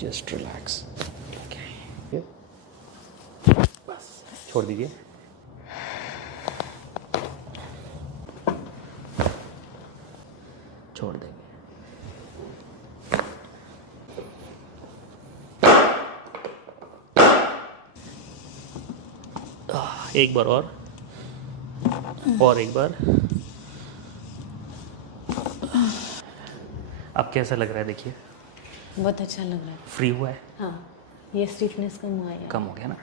Just relax. बस छोड़ दीजिए। छोड़ देंगे। एक बार और एक बार। अब कैसा लग रहा है देखिए? बहुत अच्छा लग रहा है। फ्री हुआ है? हाँ, ये स्टिफनेस कम हुआ है। कम हो गया ना?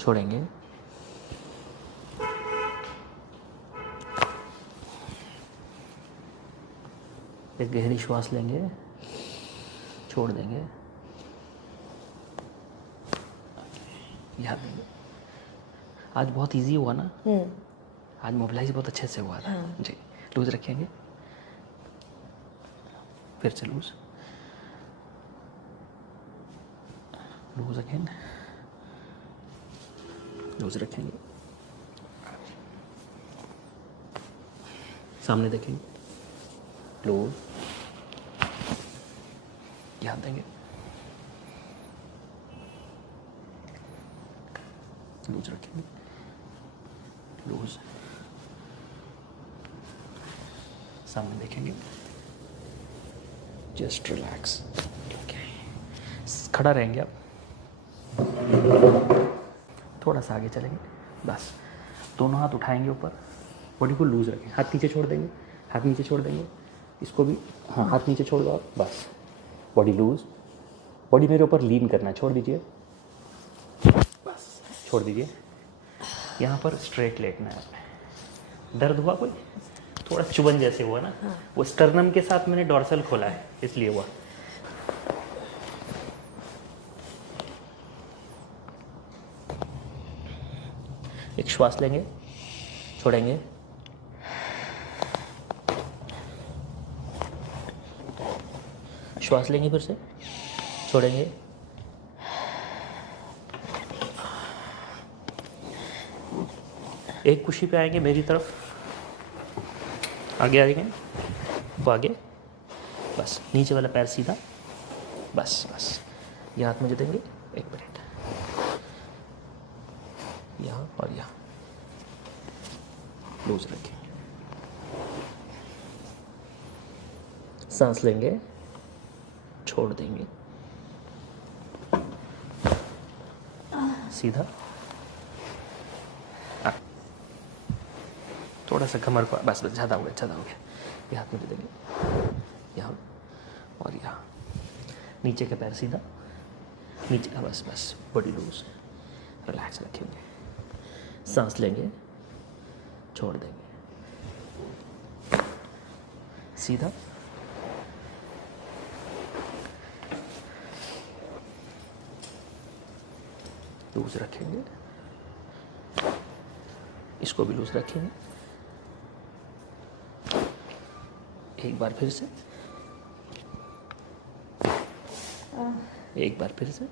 छोड़ेंगे। एक गहरी श्वास लेंगे, छोड़ देंगे, याद देंगे। आज बहुत इजी हुआ ना? आज मोबिलाइज बहुत अच्छे से हुआ था। हाँ। जी, लूज रखेंगे, फिर से लूज, लूज अगेन, लूज रखेंगे, सामने देखेंगे, लूज, याद देंगे, लूज रखेंगे, लूज, सामने देखेंगे, जस्ट रिलैक्स। खड़ा रहेंगे आप, थोड़ा सा आगे चलेंगे, बस। दोनों हाथ उठाएंगे ऊपर, बॉडी को लूज रखें, हाथ नीचे छोड़ देंगे, हाथ नीचे छोड़ देंगे, इसको भी। हाँ, हाथ नीचे छोड़ दो आप, बस। बॉडी लूज, बॉडी मेरे ऊपर लीन करना, छोड़ दीजिए, बस छोड़ दीजिए। यहाँ पर स्ट्रेट लेटना है। दर्द हुआ कोई? थोड़ा चुभन जैसे हुआ ना? हाँ। वो स्टर्नम के साथ मैंने डॉर्सल खोला है, इसलिए हुआ। एक श्वास लेंगे, छोड़ेंगे, श्वास लेंगे, फिर से छोड़ेंगे, एक कुशी पे आएंगे मेरी तरफ, आगे आएंगे, वो आगे, बस। नीचे वाला पैर सीधा, बस बस। ये हाथ मुझे देंगे, एक मिनट, यहाँ और यहाँ, लूज रखेंगे, सांस लेंगे, छोड़ देंगे, सीधा, थोड़ा सा कमर को, बस बस, ज़्यादा हो गया, ज़्यादा हो गया। ये हाथ मुझे देंगे, यहाँ और यहाँ, नीचे का पैर सीधा, नीचे, बस बस, बॉडी लूज, रिलैक्स रखेंगे, सांस लेंगे, छोड़ देंगे, सीधा, लूज रखेंगे, इसको भी लूज रखेंगे, एक बार फिर से, एक बार फिर से,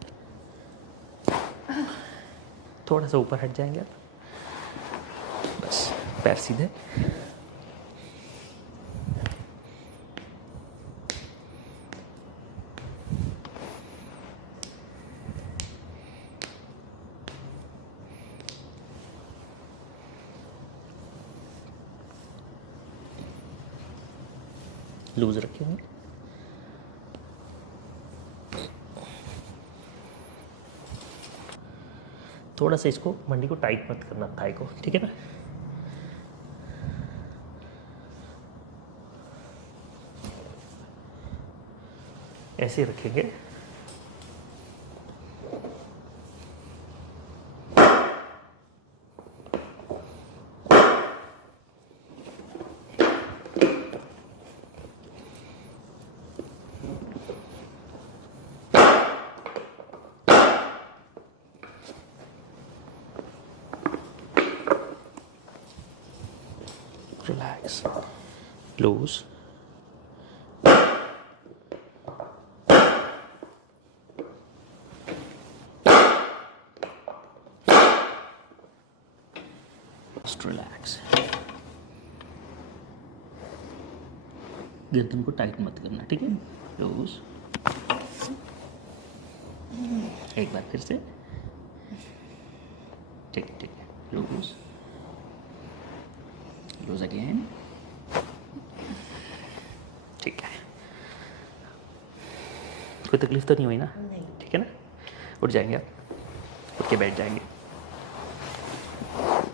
थोड़ा सा ऊपर हट जाएंगे आप, बस। पैर सीधे, लूज रखेंगे, थोड़ा सा इसको, मंडी को टाइट मत करना, थाई को, ठीक है ना? ऐसे रखेंगे, relax, loose, जस्ट रिलैक्स। गर्दन को टाइट मत करना, ठीक है? लूज। एक बार फिर से। ठीक है, ठीक है। लूज। Loose again. ठीक है। कोई तकलीफ तो नहीं हुई ना? नहीं। ठीक है ना? उठ जाएंगे आप, उठ के बैठ जाएंगे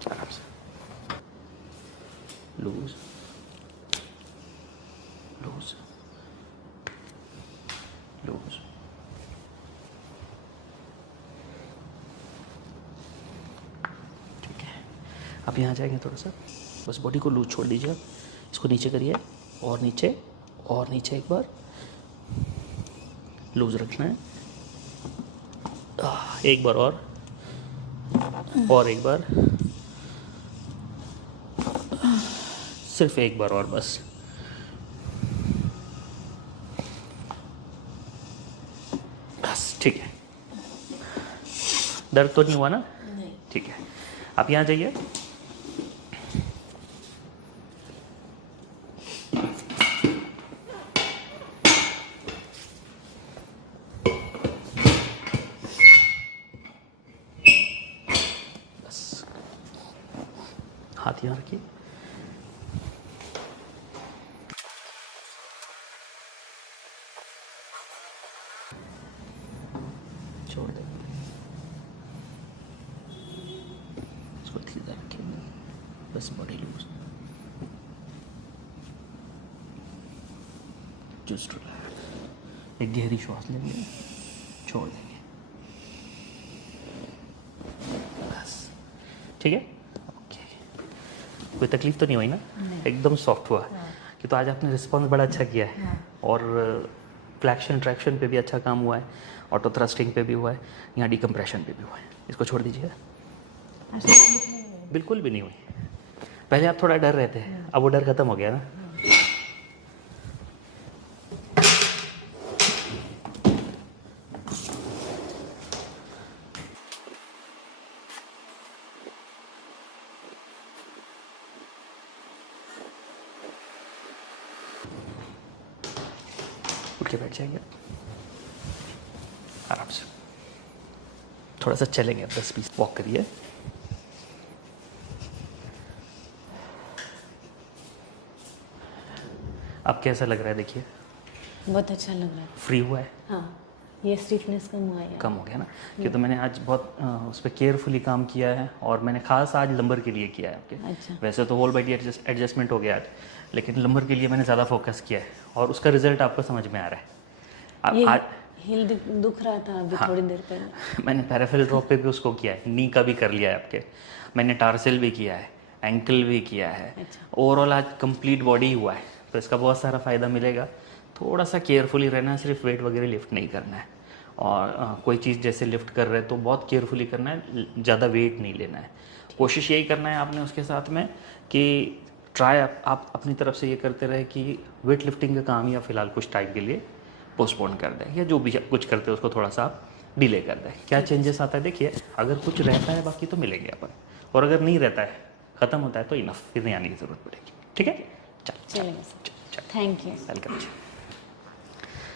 आराम से। लूज। लूज। लूज। ठीक है, आप यहाँ जाएंगे थोड़ा सा, बस बॉडी को लूज छोड़ दीजिए आप। इसको नीचे करिए, और नीचे, और नीचे एक बार। लूज रखना है। एक बार और एक बार, सिर्फ एक बार और बस। बस ठीक है। दर्द तो नहीं हुआ ना? नहीं। ठीक है, आप यहाँ जाइए। बस हाथ यहाँ रखिए। छोड़ दे, इसको सीधा रखिए, बस बॉडी लूज। Just relax. एक गहरी श्वास लेंगे, छोड़ देंगे, बस ठीक है। ओके, कोई तकलीफ तो नहीं हुई ना? एकदम सॉफ्ट हुआ कि तो आज आपने रिस्पॉन्स बड़ा अच्छा किया है। और फ्लैक्शन ट्रैक्शन पे भी अच्छा काम हुआ है, ऑटो थ्रस्टिंग पे भी हुआ है, यहाँ डिकम्प्रेशन पे भी हुआ है। इसको छोड़ दीजिए। बिल्कुल भी नहीं हुई। पहले आप थोड़ा डर रहे थे, अब वो डर खत्म हो गया ना? उठ के बैठ जाएंगे आराम से। थोड़ा सा चलेंगे, 10-20 वॉक करिए। अब कैसा लग रहा है? देखिए, बहुत अच्छा लग रहा है। फ्री हुआ है, हाँ, ये स्टिफनेस कम हुआ है। कम हो गया ना? कि तो मैंने आज बहुत उस पर केयरफुली काम किया है, और मैंने खास आज लंबर के लिए किया है आपके। अच्छा। वैसे तो होल बॉडी एडजस्टमेंट हो गया आज, लेकिन लंबर के लिए मैंने ज़्यादा फोकस किया है, और उसका रिजल्ट आपको समझ में आ रहा है। ये आज हिल दुख रहा था अभी थोड़ी देर पहले। मैंने पैराफिल ड्रॉप पे भी उसको किया है, नी का भी कर लिया है आपके, मैंने टार्सल भी किया है, एंकल भी किया है। अच्छा। ओवरऑल आज कंप्लीट बॉडी हुआ है, तो इसका बहुत सारा फ़ायदा मिलेगा। थोड़ा सा केयरफुली रहना है, सिर्फ वेट वगैरह लिफ्ट नहीं करना है, और कोई चीज़ जैसे लिफ्ट कर रहे हैं तो बहुत केयरफुली करना है, ज़्यादा वेट नहीं लेना है। कोशिश यही करना है आपने उसके साथ में कि ट्राई आप अपनी तरफ से ये करते रहे कि वेट लिफ्टिंग का काम या फ़िलहाल कुछ टाइम के लिए पोस्टपोन कर दें, या जो भी कुछ करते हैं उसको थोड़ा सा डिले कर दें। क्या चेंजेस आता है देखिए, अगर कुछ रहता है बाकी तो मिलेंगे अपन, और अगर नहीं रहता है, ख़त्म होता है, तो इनफ, फिर नहीं आने की ज़रूरत पड़ेगी। ठीक है, चल चलेगा सर। Thank you. वेलकम।